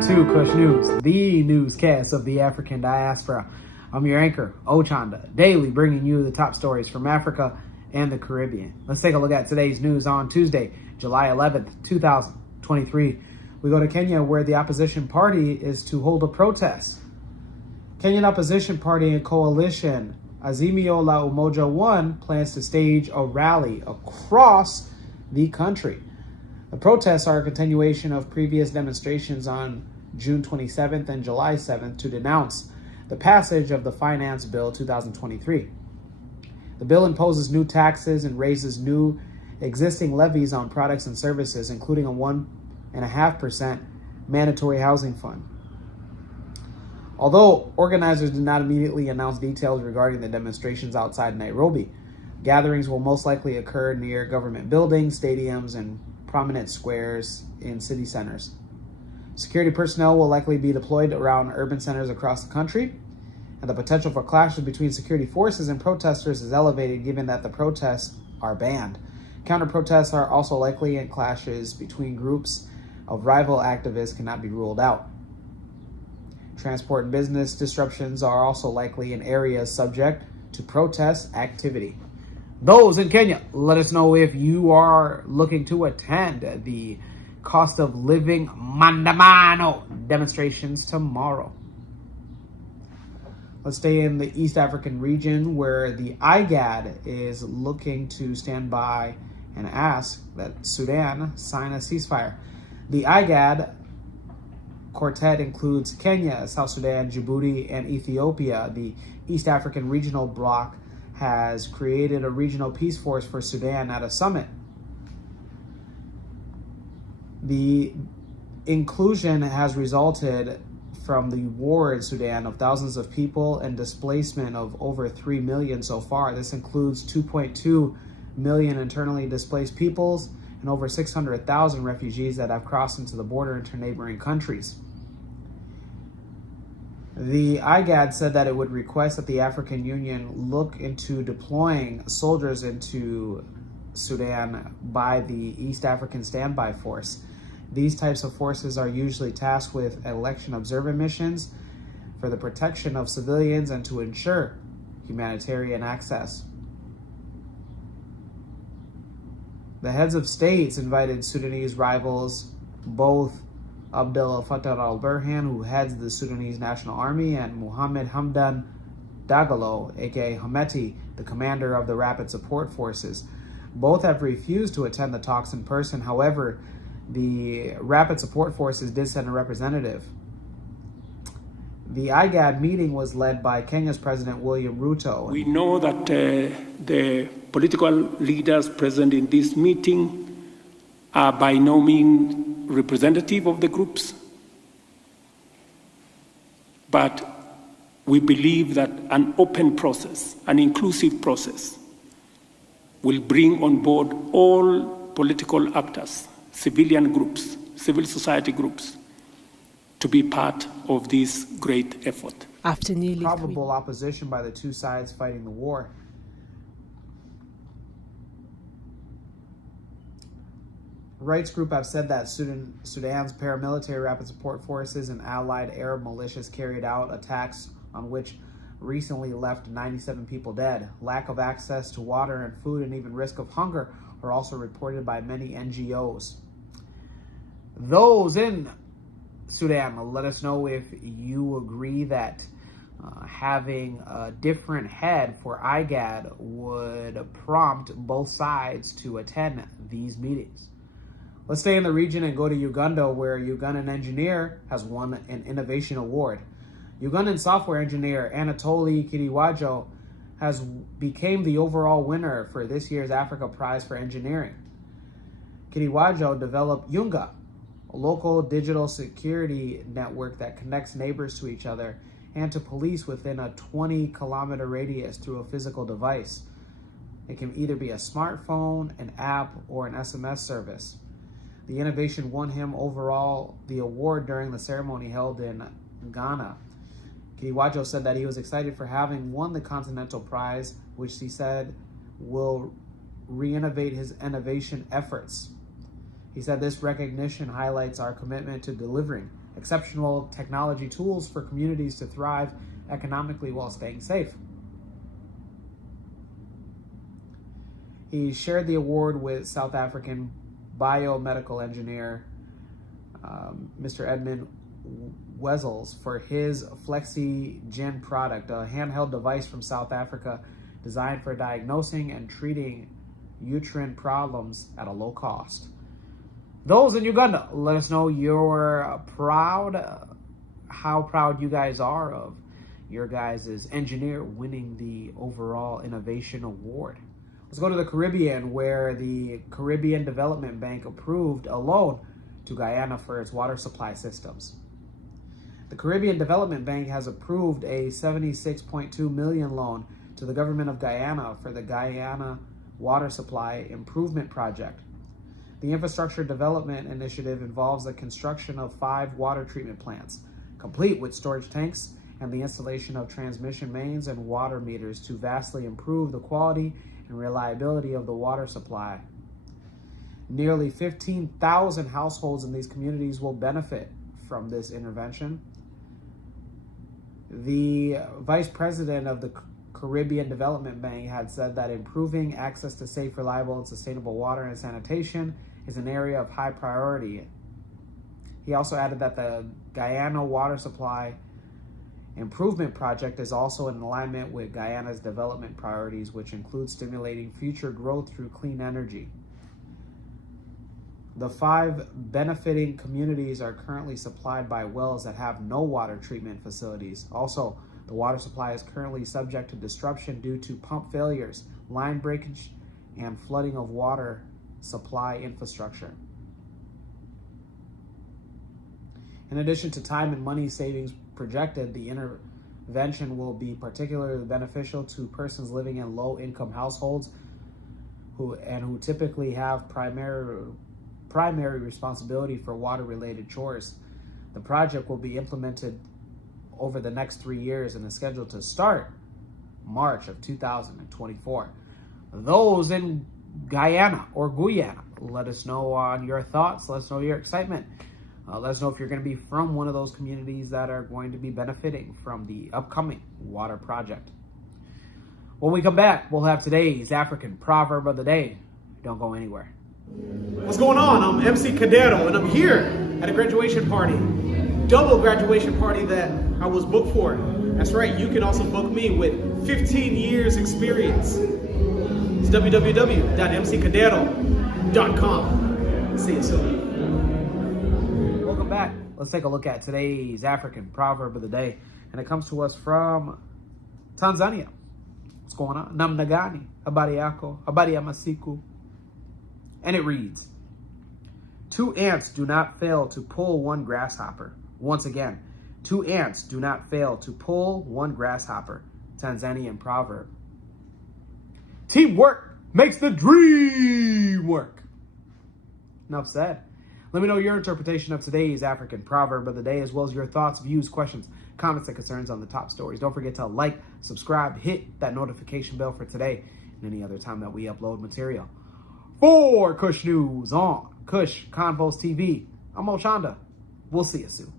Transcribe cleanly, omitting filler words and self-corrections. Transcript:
Welcome to Kush News, the newscast of the African diaspora. I'm your anchor, Ochanda, daily bringing you the top stories from Africa and the Caribbean. Let's take a look at today's news on Tuesday, July 11th, 2023. We go to Kenya, where the opposition party is to hold a protest. Kenyan opposition party and coalition Azimio la Umoja One plans to stage a rally across the country. The protests are a continuation of previous demonstrations on June 27th and July 7th to denounce the passage of the Finance Bill 2023. The bill imposes new taxes and raises new existing levies on products and services, including a 1.5% mandatory housing fund. Although organizers did not immediately announce details regarding the demonstrations outside Nairobi, gatherings will most likely occur near government buildings, stadiums, and prominent squares in city centers. Security personnel will likely be deployed around urban centers across the country, and the potential for clashes between security forces and protesters is elevated given that the protests are banned. Counter-protests are also likely, and clashes between groups of rival activists cannot be ruled out. Transport and business disruptions are also likely in areas subject to protest activity. Those in Kenya, let us know if you are looking to attend the cost of living maadamano demonstrations tomorrow. Let's stay in the East African region, where the igad is looking to stand by and ask that Sudan sign a ceasefire. The igad quartet includes Kenya, South Sudan, Djibouti, and Ethiopia. The East African regional bloc has created a regional peace force for Sudan at a summit. The inclusion has resulted from the war in Sudan of thousands of people and displacement of over 3 million so far. This includes 2.2 million internally displaced peoples and over 600,000 refugees that have crossed into the border into neighboring countries. The igad said that it would request that the African Union look into deploying soldiers into Sudan by the East African Standby Force. These types of forces are usually tasked with election observer missions for the protection of civilians and to ensure humanitarian access. The heads of states invited Sudanese rivals, both Abdel Fattah al-Burhan, who heads the Sudanese National Army, and Mohammed Hamdan Dagalo, aka Hameti, the commander of the Rapid Support Forces. Both have refused to attend the talks in person. However, the Rapid Support Forces did send a representative. The igad meeting was led by Kenya's President William Ruto. We know that the political leaders present in this meeting are by no means representative of the groups, but we believe that an open process, an inclusive process, will bring on board all political actors, civilian groups, civil society groups, to be part of this great effort. After nearly probable opposition by the two sides fighting the war. Rights groups have said that Sudan's paramilitary rapid support forces and allied Arab militias carried out attacks on which recently left 97 people dead. Lack of access to water and food and even risk of hunger are also reported by many NGOs. Those in Sudan, let us know if you agree that having a different head for igad would prompt both sides to attend these meetings. Let's stay in the region and go to Uganda, where a Ugandan engineer has won an innovation award. Ugandan software engineer Anatoly Kiriwajo has became the overall winner for this year's Africa Prize for Engineering. Kiriwajo developed Yunga, a local digital security network that connects neighbors to each other and to police within a 20-kilometer radius through a physical device. It can either be a smartphone, an app, or an SMS service. The innovation won him overall the award during the ceremony held in Ghana. Kiriwajo said that he was excited for having won the Continental Prize, which he said will re-innovate his innovation efforts. He said this recognition highlights our commitment to delivering exceptional technology tools for communities to thrive economically while staying safe. He shared the award with South African biomedical engineer Mr. Edmund Wessels for his FlexiGen product, a handheld device from South Africa designed for diagnosing and treating uterine problems at a low cost. Those in Uganda, let us know you're proud, how proud you guys are of your guys' engineer winning the overall innovation award. Let's go to the Caribbean, where the Caribbean Development Bank approved a loan to Guyana for its water supply systems. The Caribbean Development Bank has approved a $76.2 million loan to the government of Guyana for the Guyana Water Supply Improvement Project. The Infrastructure Development Initiative involves the construction of 5 water treatment plants, complete with storage tanks and the installation of transmission mains and water meters to vastly improve the quality and reliability of the water supply. Nearly 15,000 households in these communities will benefit from this intervention. The vice president of the Caribbean Development Bank had said that improving access to safe, reliable, and sustainable water and sanitation is an area of high priority. He also added that the Guyana Water Supply Improvement Project is also in alignment with Guyana's development priorities, which include stimulating future growth through clean energy. The 5 benefiting communities are currently supplied by wells that have no water treatment facilities. Also, the water supply is currently subject to disruption due to pump failures, line breakage, and flooding of water supply infrastructure. In addition to time and money savings projected, the intervention will be particularly beneficial to persons living in low-income households who typically have primary responsibility for water-related chores. The project will be implemented over the next 3 years and is scheduled to start March of 2024. Those in Guyana or Guyana, let us know on your thoughts. Let us know your excitement. Let us know if you're going to be from one of those communities that are going to be benefiting from the upcoming water project. When we come back, we'll have today's African proverb of the day. Don't go anywhere. What's going on? I'm MC Cadero, and I'm here at a graduation party. Double graduation party that I was booked for. That's right, you can also book me with 15 years experience. It's www.mccadero.com. See you soon. Welcome back. Let's take a look at today's African proverb of the day. And it comes to us from Tanzania. What's going on? Namna gani? Habari yako? Habari ya masiku? And it reads, 2 ants do not fail to pull 1 grasshopper. Once again, 2 ants do not fail to pull 1 grasshopper. Tanzanian proverb. Teamwork makes the dream work. Enough said. Let me know your interpretation of today's African proverb of the day, as well as your thoughts, views, questions, comments, and concerns on the top stories. Don't forget to like, subscribe, hit that notification bell for today and any other time that we upload material. For Kush News on Kush Convos TV, I'm Ochanda. We'll see you soon.